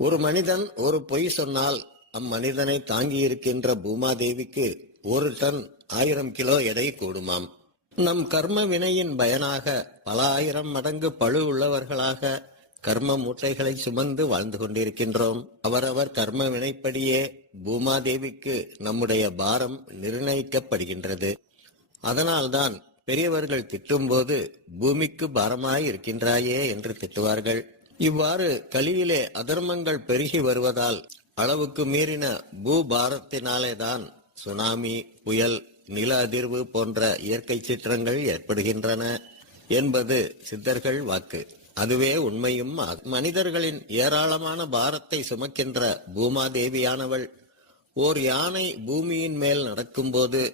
ஒரு மனிதன் ஒரு பொய் சொன்னால் அம்மனிதனை தாங்கியிருக்கின்ற பூமாதேவிக்கு 1 டன் 1000 கிலோ எடை கூடுமாம். நம் கர்ம வினையின் பயனாக பல ஆயிரம் மடங்கு பழு உள்ளவர்களாக கர்ம மூட்டைகளை சுமந்து வாழ்ந்து கொண்டிருக்கின்றோம். அவரவர் கர்ம வினைப்படியே பூமாதேவிக்கு நம்முடைய பாரம் நிர்ணயிக்கப்படுகின்றது. அதனால்தான் பெரியவர்கள் திட்டும்போது பூமிக்கு பாரமாய் இருக்கின்றாயே என்று திட்டுவார்கள். இவ்வாறு கலியிலே அதர்மங்கள் பெருகி வருவதால் அளவுக்கு மீறின பூபாரத்தினாலேதான் சுனாமி, புயல், நில அதிர்வு போன்ற இயற்கை சீற்றங்கள் ஏற்படுகின்றன என்பது சித்தர்கள் வாக்கு. அதுவே உண்மையும் ஆகும். மனிதர்களின் ஏராளமான பாரத்தை சுமக்கின்ற பூமாதேவியானவள் ஓர் யானை பூமியின் மேல் நடக்கும்போது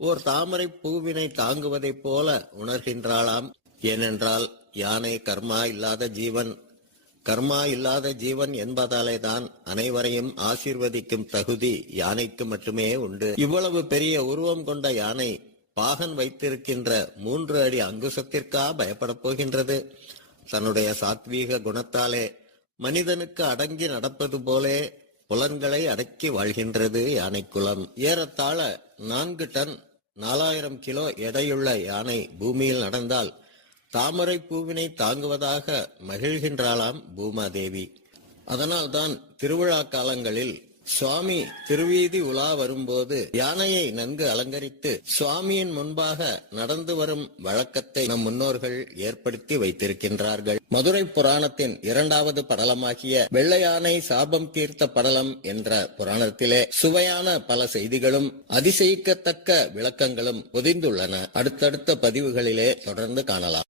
ஓர் தாமரை பூவினை தாங்குவதைப் போல உணர்கின்றாளாம். ஏனென்றால் யானை கர்மா இல்லாத ஜீவன். கர்மா இல்லாத ஜீவன் என்பதாலே தான் அனைவரையும் ஆசீர்வதிக்கும் தகுதி யானைக்கு மட்டுமே உண்டு. இவ்வளவு பெரிய உருவம் கொண்ட யானை பாகன் வைத்திருக்கின்ற 3 அடி அங்குசத்திற்கா பயப்படப் போகின்றது? தன்னுடைய சாத்வீக குணத்தாலே மனிதனுக்கு அடங்கி நடப்பது போலே புலன்களை அடக்கி வாழ்கின்றது யானை குலம். ஏறத்தாழ 4 டன் 4000 கிலோ எடையுள்ள யானை பூமியில் நடந்தால் தாமரை பூவினை தாங்குவதாக மகிழ்கின்றாளாம் பூமாதேவி. அதனால்தான் திருவிழா காலங்களில் சுவாமி திருவீதி உலா வரும்போது யானையை நன்கு அலங்கரித்து சுவாமியின் முன்பாக நடந்து வரும் வழக்கத்தை நம் முன்னோர்கள் ஏற்படுத்தி வைத்திருக்கின்றார்கள். மதுரை புராணத்தின் 2வது படலமாகிய வெள்ளை யானை சாபம் தீர்த்த படலம் என்ற புராணத்திலே சுவையான பல செய்திகளும் அதிசயிக்கத்தக்க விளக்கங்களும் பொதிந்துள்ளன. அடுத்தடுத்த பதிவுகளிலே தொடர்ந்து காணலாம்.